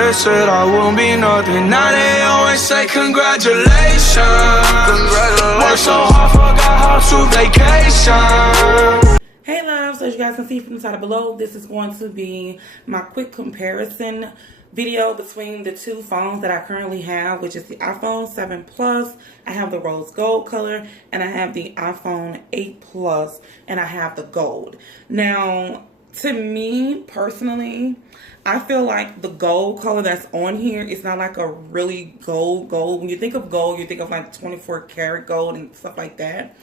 they said I won't be nothing. Now they always say congratulations. Worked so hard, forgot how to vacation. Hey loves, so as you guys can see from the title below, this is going to be my quick comparison video between the two phones that I currently have, which is the iPhone 7 Plus. I have the rose gold color, and I have the iPhone 8 Plus, and I have the gold. Now, to me personally, I feel like the gold color that's on here is not like a really gold. When you think of gold, you think of like 24 karat gold and stuff like that.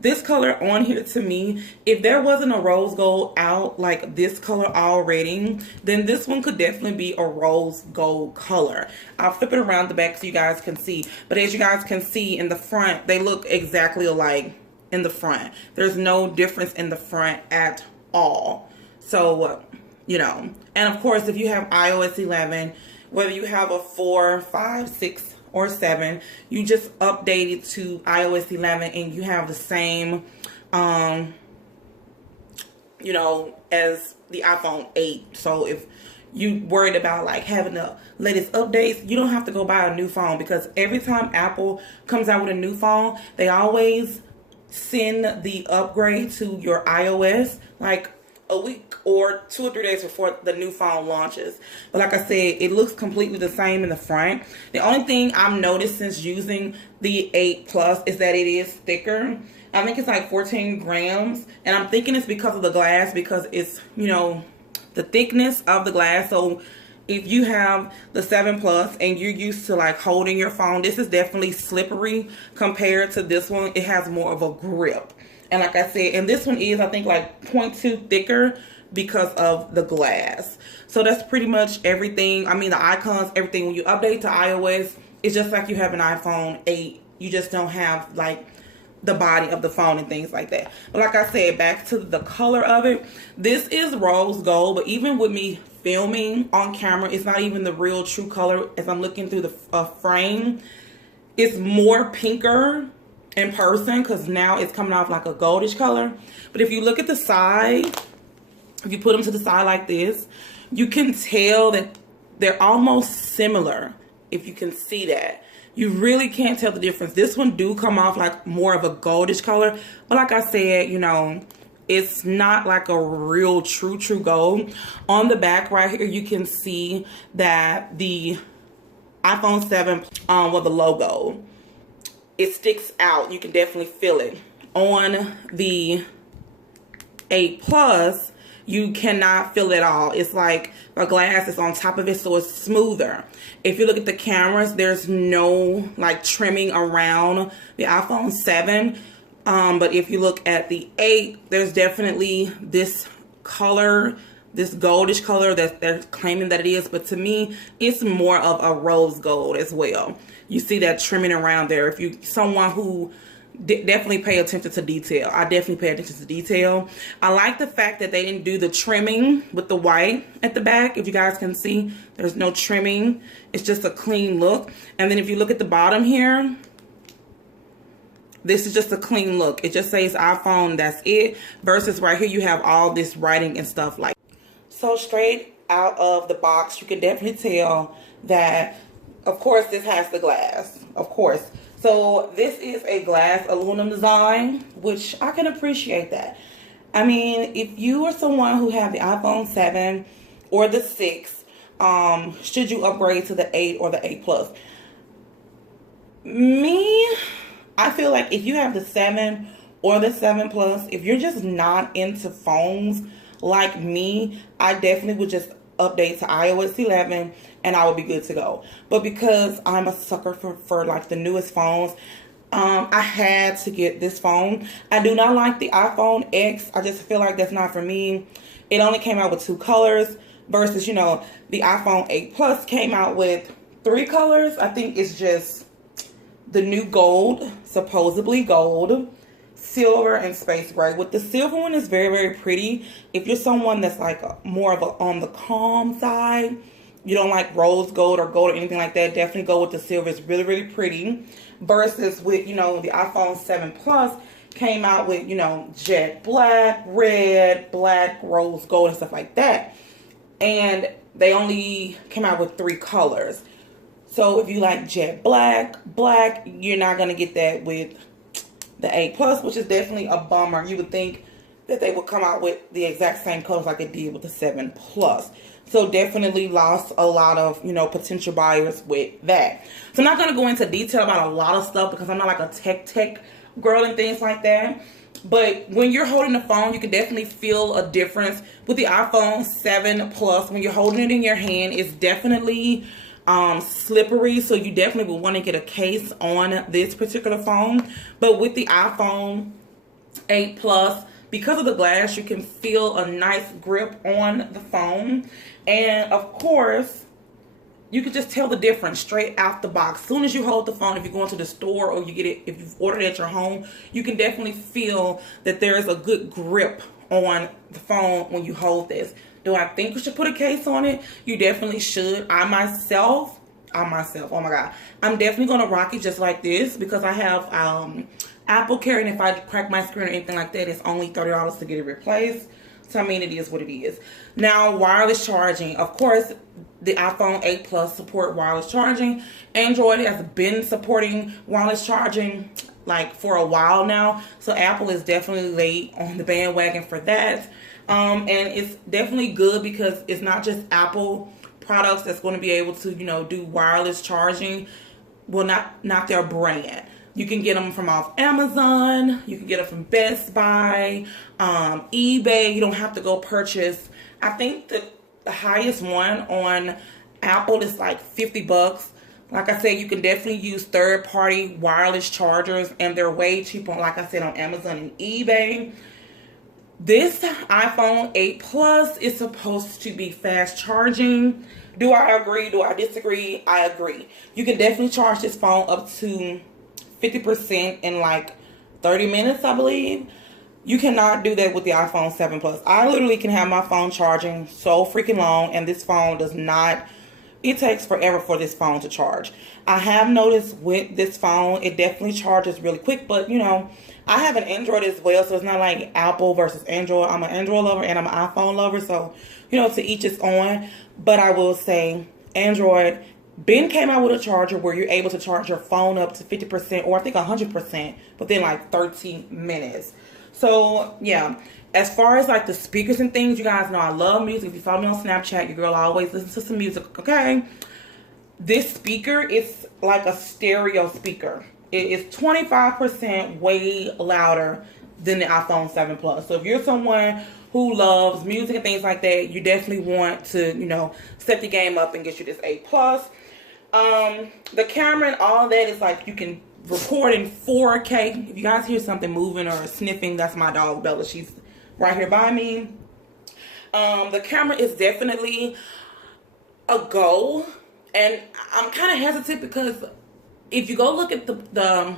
This color on here, to me, if there wasn't a rose gold out like this color already, then this one could definitely be a rose gold color. I'll flip it around the back so you guys can see. But as you guys can see in the front, they look exactly alike in the front. There's no difference in the front at all. So, you know, and of course, if you have iOS 11, whether you have a 4, 5, 6, or 7, you just update it to iOS 11 and you have the same, you know, as the iPhone 8. So if you worried about like having the latest updates, you don't have to go buy a new phone, because every time Apple comes out with a new phone, they always send the upgrade to your iOS like a week or 2 or 3 days before the new phone launches. But like I said, it looks completely the same in the front. The only thing I've noticed since using the 8 Plus is that it is thicker. I think it's like 14 grams, and I'm thinking it's because of the glass, because it's, you know, the thickness of the glass. So if you have the 7 Plus and you're used to like holding your phone, this is definitely slippery compared to this one. It has more of a grip. And like I said, and this one is, I think, like 0.2 thicker because of the glass. So that's pretty much everything. I mean, the icons, everything. When you update to iOS, it's just like you have an iPhone 8. You just don't have like the body of the phone and things like that. But like I said, back to the color of it. This is rose gold, but even with me filming on camera, it's not even the real true color. As I'm looking through the frame, it's more pinker in person, because now it's coming off like a goldish color. But if you look at the side, if you put them to the side like this, you can tell that they're almost similar. If you can see that, you really can't tell the difference. This one do come off like more of a goldish color, but like I said, you know, it's not like a real true gold. On the back right here, you can see that the iPhone 7 with the logo, it sticks out. You can definitely feel it. On the 8 Plus, you cannot feel it at all. It's like a glass is on top of it, so it's smoother. If you look at the cameras, there's no like trimming around the iPhone 7. But if you look at the 8, there's definitely this color, this goldish color that they're claiming that it is. But to me, it's more of a rose gold as well. You see that trimming around there. If you someone who definitely pay attention to detail, I definitely pay attention to detail. I like the fact that they didn't do the trimming with the white at the back. If you guys can see, there's no trimming. It's just a clean look. And then if you look at the bottom here, this is just a clean look. It just says iPhone, that's it. Versus right here, you have all this writing and stuff like. So straight out of the box, you can definitely tell that, of course, this has the glass, of course. So this is a glass aluminum design, which I can appreciate that. I mean, if you are someone who have the iPhone 7 or the 6, should you upgrade to the 8 or the 8 Plus? Me, I feel like if you have the 7 or the 7 Plus, if you're just not into phones like me, I definitely would just update to iOS 11 and I would be good to go. But because I'm a sucker for like the newest phones, I had to get this phone. I do not like the iPhone X. I just feel like that's not for me. It only came out with 2 colors versus, you know, the iPhone 8 Plus came out with 3 colors. I think it's just the new gold, supposedly gold, silver, and space gray. With the silver one, is very pretty. If you're someone that's like more of a on the calm side, you don't like rose gold or gold or anything like that, definitely go with the silver. It's really pretty. Versus with, you know, the iPhone 7 Plus came out with, you know, jet black, red, black, rose gold, and stuff like that. And they only came out with 3 colors. So if you like jet black, you're not going to get that with the 8 Plus, which is definitely a bummer. You would think that they would come out with the exact same colors like they did with the 7 Plus. So definitely lost a lot of, you know, potential buyers with that. So I'm not going to go into detail about a lot of stuff because I'm not like a tech girl and things like that. But when you're holding the phone, you can definitely feel a difference with the iPhone 7 Plus. When you're holding it in your hand, it's definitely slippery, so you definitely will want to get a case on this particular phone. But with the iPhone 8 Plus, because of the glass, you can feel a nice grip on the phone. And of course, you can just tell the difference straight out the box. As soon as you hold the phone, if you go into the store or you get it, if you've ordered it at your home, you can definitely feel that there is a good grip on the phone when you hold this. Do I think you should put a case on it? You definitely should. I myself, oh my God. I'm definitely going to rock it just like this because I have Apple Care, and if I crack my screen or anything like that, it's only $30 to get it replaced. So, I mean, it is what it is. Now, wireless charging. Of course, the iPhone 8 Plus support wireless charging. Android has been supporting wireless charging like for a while now. So, Apple is definitely late on the bandwagon for that. And it's definitely good because it's not just Apple products that's going to be able to, you know, do wireless charging. Well, not their brand. You can get them from off Amazon. You can get them from Best Buy, eBay. You don't have to go purchase. I think the highest one on Apple is like $50. Like I said, you can definitely use third-party wireless chargers, and they're way cheaper, like I said, on Amazon and eBay. This iPhone 8 Plus is supposed to be fast charging. Do I agree? Do I disagree? I agree. You can definitely charge this phone up to 50% in like 30 minutes, I believe. You cannot do that with the iPhone 7 Plus. I literally can have my phone charging so freaking long, and this phone does not. It takes forever for this phone to charge. I have noticed with this phone, it definitely charges really quick, but you know, I have an Android as well, so it's not like Apple versus Android. I'm an Android lover and I'm an iPhone lover, so, you know, to each its own. But I will say, Android, Ben came out with a charger where you're able to charge your phone up to 50% or I think 100% within like 13 minutes. So, yeah. As far as like the speakers and things, you guys know I love music. If you follow me on Snapchat, your girl always listens to some music, okay? This speaker is like a stereo speaker. It is 25% way louder than the iPhone 7 Plus. So if you're someone who loves music and things like that, you definitely want to, you know, step the game up and get you this 8 Plus. The camera and all that is like you can record in 4K. If you guys hear something moving or sniffing, that's my dog Bella. She's right here by me. The camera is definitely a go. And I'm kind of hesitant because if you go look at the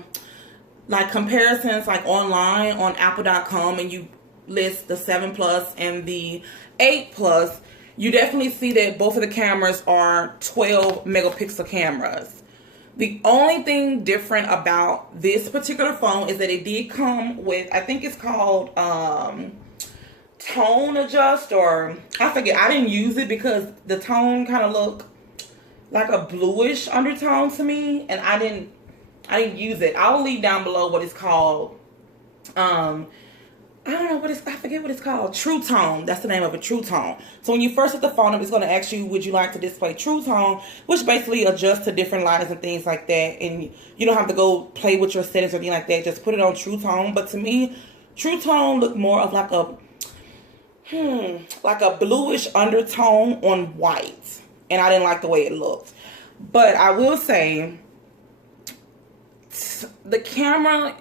like comparisons like online on apple.com and you list the 7 Plus and the 8 Plus, you definitely see that both of the cameras are 12 megapixel cameras. The only thing different about this particular phone is that it did come with, I think it's called tone adjust, or I forget. I didn't use it because the tone kind of looked like a bluish undertone to me, and I didn't use it. I'll leave down below what it's called. I don't know what it's, I forget what it's called. True Tone. That's the name of it, True Tone. So when you first set the phone up, it's going to ask you, would you like to display True Tone, which basically adjusts to different lights and things like that. And you don't have to go play with your settings or anything like that. Just put it on True Tone. But to me, True Tone looked more of like a bluish undertone on white. And I didn't like the way it looked. But I will say, the camera,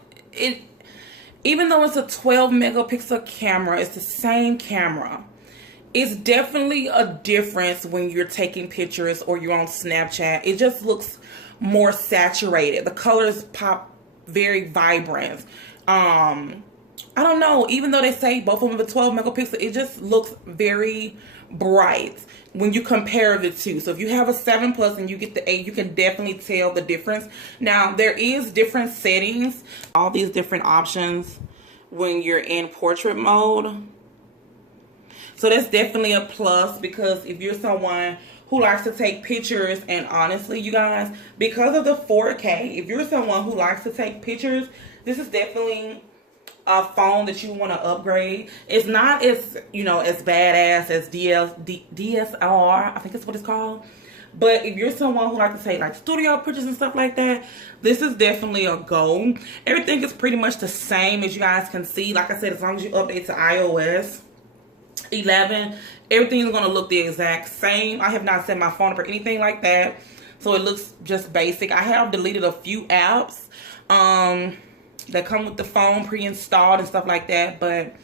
even though it's a 12 megapixel camera, it's the same camera. It's definitely a difference when you're taking pictures or you're on Snapchat. It just looks more saturated. The colors pop very vibrant. I don't know. Even though they say both of them are 12 megapixel, it just looks very bright when you compare the two. So if you have a 7 Plus and you get the 8, you can definitely tell the difference. Now, there is different settings, all these different options when you're in portrait mode. So that's definitely a plus, because if you're someone who likes to take pictures, and honestly, you guys, because of the 4K, if you're someone who likes to take pictures, this is definitely a phone that you want to upgrade. It's not as, you know, as badass as DSLR, I think that's what it's called. But if you're someone who likes to take like studio pictures and stuff like that, this is definitely a go. Everything is pretty much the same, as you guys can see. Like I said, as long as you update to iOS 11, everything is going to look the exact same. I have not set my phone up or anything like that, so it looks just basic. I have deleted a few apps that come with the phone pre-installed and stuff like that, but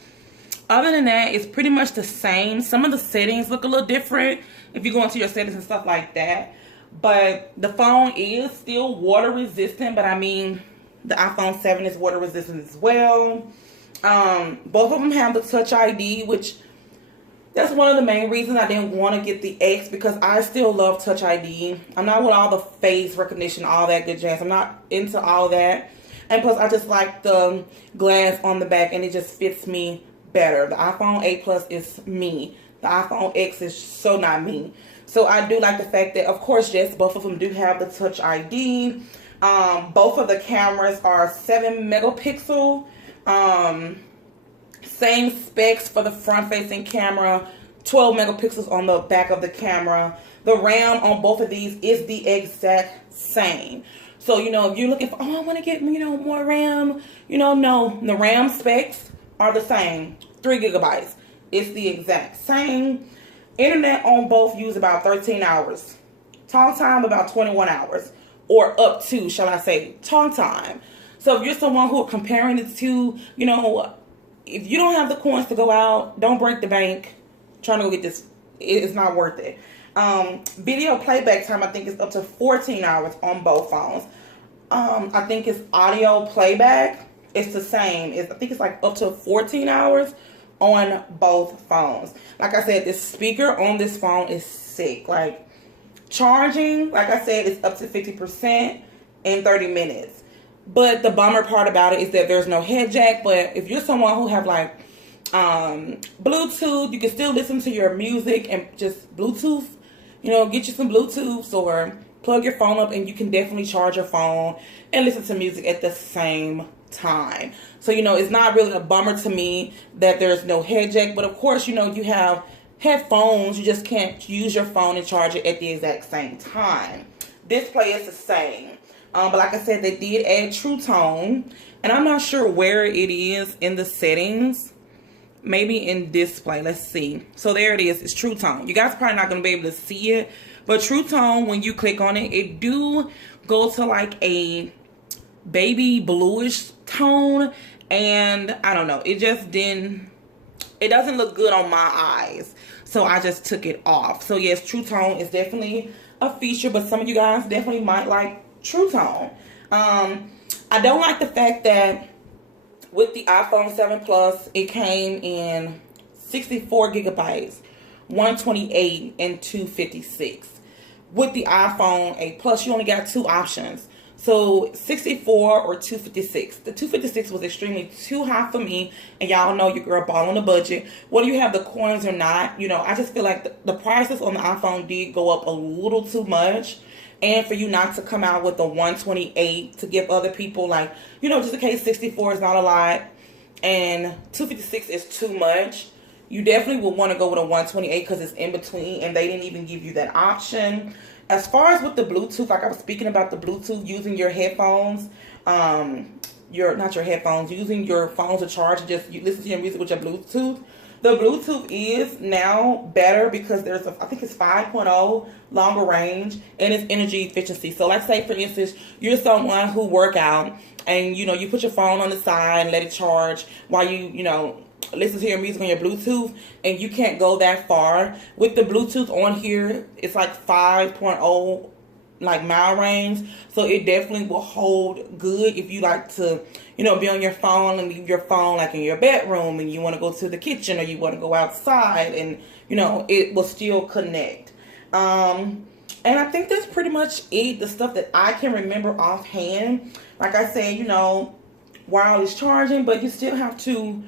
other than that, it's pretty much the same. Some of the settings look a little different if you go into your settings and stuff like that, but the phone is still water resistant. But I mean, the iPhone 7 is water resistant as well. Both of them have the Touch ID, which that's one of the main reasons I didn't want to get the X, because I still love Touch ID. I'm not with all the face recognition, all that good jazz. I'm not into all that. And plus, I just like the glass on the back, and it just fits me better. The iPhone 8 Plus is me. The iPhone X is so not me. So I do like the fact that, of course, yes, both of them do have the Touch ID. Both of the cameras are 7 megapixel. Same specs for the front-facing camera, 12 megapixels on the back of the camera. The RAM on both of these is the exact same. So, you know, if you're looking for, oh, I want to get, you know, more RAM, you know, no, the RAM specs are the same. 3 gigabytes. It's the exact same. Internet on both use about 13 hours. Talk time about 21 hours. Or up to, shall I say, talk time. So if you're someone who are comparing the two, you know, if you don't have the coins to go out, don't break the bank trying to go get this. It's not worth it. Video playback time, I think, is up to 14 hours on both phones. I think it's audio playback. It's the same. I think it's like up to 14 hours on both phones. Like I said, this speaker on this phone is sick. Like, charging, like I said, it's up to 50% in 30 minutes. But the bummer part about it is that there's no head jack. But if you're someone who have like Bluetooth, you can still listen to your music and just Bluetooth, you know, get you some Bluetooths or plug your phone up, and you can definitely charge your phone and listen to music at the same time. So, you know, it's not really a bummer to me that there's no head jack. But of course, you know, you have headphones, you just can't use your phone and charge it at the exact same time. Display is the same. But like I said, they did add True Tone, and I'm not sure where it is in the settings. Maybe in display. Let's see. So there it is. It's True Tone. You guys are probably not going to be able to see it, but True Tone, when you click on it, it do go to like a baby bluish tone, and I don't know. It just didn't. It doesn't look good on my eyes, so I just took it off. So yes, True Tone is definitely a feature, but some of you guys definitely might like True Tone. I don't like the fact that with the iPhone 7 Plus, it came in 64 gigabytes, 128, and 256. With the iPhone 8 Plus, you only got 2 options. So 64 or 256. The 256 was extremely too high for me, and y'all know your girl ball on the budget. Whether you have the coins or not, you know, I just feel like the prices on the iPhone did go up a little too much. And for you not to come out with a 128 to give other people, like, you know, just in case 64 is not a lot and 256 is too much, you definitely would want to go with a 128 because it's in between, and they didn't even give you that option. As far as with the Bluetooth, like I was speaking about the Bluetooth, using your headphones, using your phone to charge and just listen to your music with your Bluetooth. The Bluetooth is now better because there's I think it's 5.0 longer range, and it's energy efficiency. So let's say, for instance, you're someone who work out and, you know, you put your phone on the side and let it charge while you know, listen to your music on your Bluetooth, and you can't go that far. With the Bluetooth on here, it's like 5.0 like mile range, so it definitely will hold good if you like to, you know, be on your phone and leave your phone like in your bedroom, and you want to go to the kitchen or you want to go outside, and, you know, it will still connect. And I think that's pretty much it, the stuff that I can remember offhand. Like I said, you know, wireless charging, but you still have to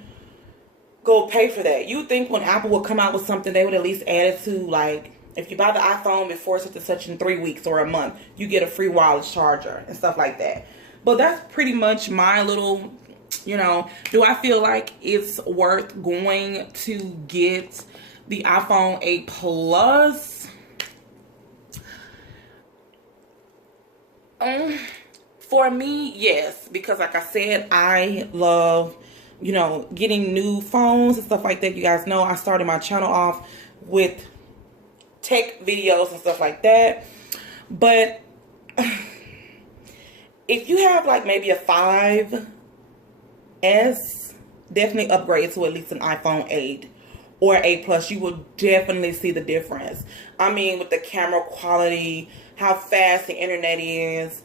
go pay for that. You think when Apple would come out with something, they would at least add it to, like, if you buy the iPhone before such and such in 3 weeks or a month, you get a free wireless charger and stuff like that. But that's pretty much my little, you know, do I feel like it's worth going to get the iPhone 8 Plus? For me, yes, because like I said, I love, you know, getting new phones and stuff like that. You guys know I started my channel off with tech videos and stuff like that. But if you have like maybe a 5S, definitely upgrade to at least an iPhone 8 or 8 Plus. You will definitely see the difference. I mean, with the camera quality, how fast the internet is,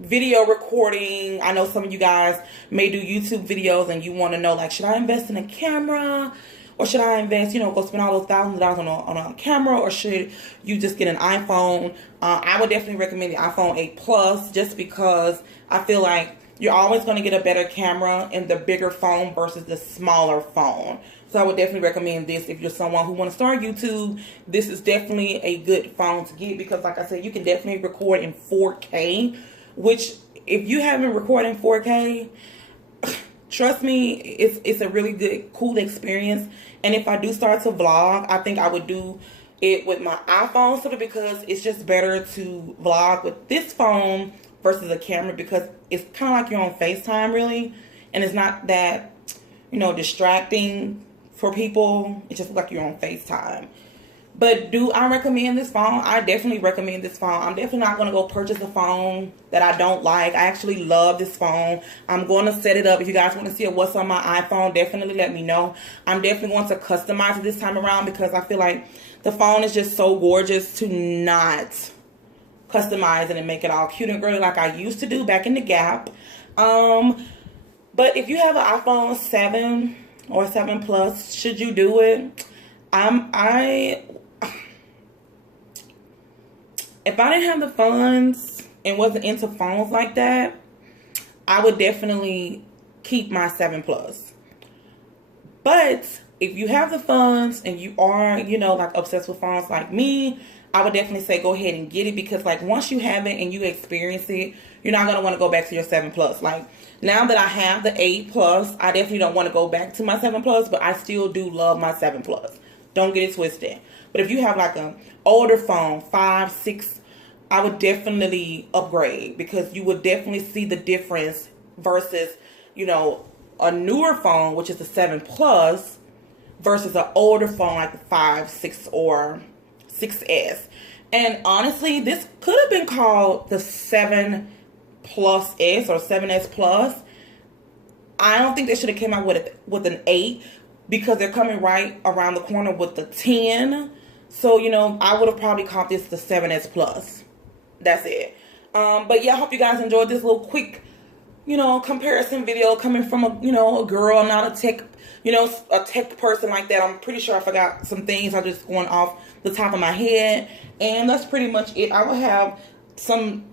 video recording. I know some of you guys may do YouTube videos and you want to know, like, should I invest in a camera? Or should I invest, you know, go spend all those thousands of dollars on a camera? Or should you just get an iPhone? I would definitely recommend the iPhone 8 Plus just because I feel like you're always going to get a better camera in the bigger phone versus the smaller phone. So I would definitely recommend this if you're someone who want to start YouTube. This is definitely a good phone to get because, like I said, you can definitely record in 4K. Which, if you haven't recorded in 4K, trust me, it's a really good, cool experience. And if I do start to vlog, I think I would do it with my iPhone simply because it's just better to vlog with this phone versus a camera because it's kind of like you're on FaceTime, really. And it's not that, you know, distracting for people. It just looks like you're on FaceTime. But do I recommend this phone? I definitely recommend this phone. I'm definitely not going to go purchase a phone that I don't like. I actually love this phone. I'm going to set it up. If you guys want to see what's on my iPhone, definitely let me know. I'm definitely going to customize it this time around because I feel like the phone is just so gorgeous to not customize it and make it all cute and girly like I used to do back in the Gap. But if you have an iPhone 7 or 7 Plus, should you do it? If I didn't have the funds and wasn't into phones like that, I would definitely keep my 7 Plus. But if you have the funds and you are, you know, like obsessed with phones like me, I would definitely say go ahead and get it because, like, once you have it and you experience it, you're not going to want to go back to your 7 Plus. Like, now that I have the 8 Plus, I definitely don't want to go back to my 7 Plus, but I still do love my 7 Plus. Don't get it twisted. But if you have like an older phone, 5, 6, I would definitely upgrade because you would definitely see the difference versus, you know, a newer phone, which is the 7 Plus, versus an older phone like the 5, 6, or 6S. And honestly, this could have been called the 7 Plus S or 7S Plus. I don't think they should have came out with an 8 because they're coming right around the corner with the 10. So, you know, I would have probably called this the 7S Plus. That's it. But yeah, I hope you guys enjoyed this little quick, you know, comparison video coming from a, you know, a girl, not a tech, you know, a tech person like that. I'm pretty sure I forgot some things. I'm just going off the top of my head. And that's pretty much it. I will have some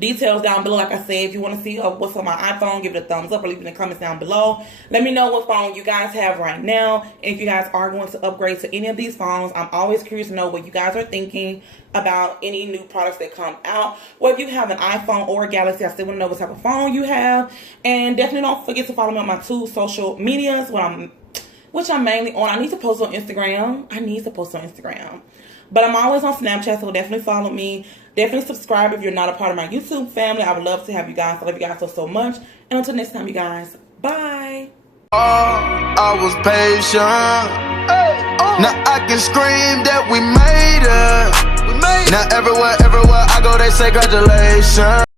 details down below. Like I said, if you want to see what's on my iPhone, give it a thumbs up or leave it in the comments down below. Let me know what phone you guys have right now. And if you guys are going to upgrade to any of these phones, I'm always curious to know what you guys are thinking about any new products that come out. Whether you have an iPhone or a Galaxy, I still want to know what type of phone you have. And definitely don't forget to follow me on my 2 social medias, which I'm mainly on. I need to post on Instagram. But I'm always on Snapchat, so definitely follow me. Definitely subscribe if you're not a part of my YouTube family. I would love to have you guys. I love you guys so much. And until next time, you guys. Bye. I was patient. Now I can scream that we made it. Now everywhere I go, they say congratulations.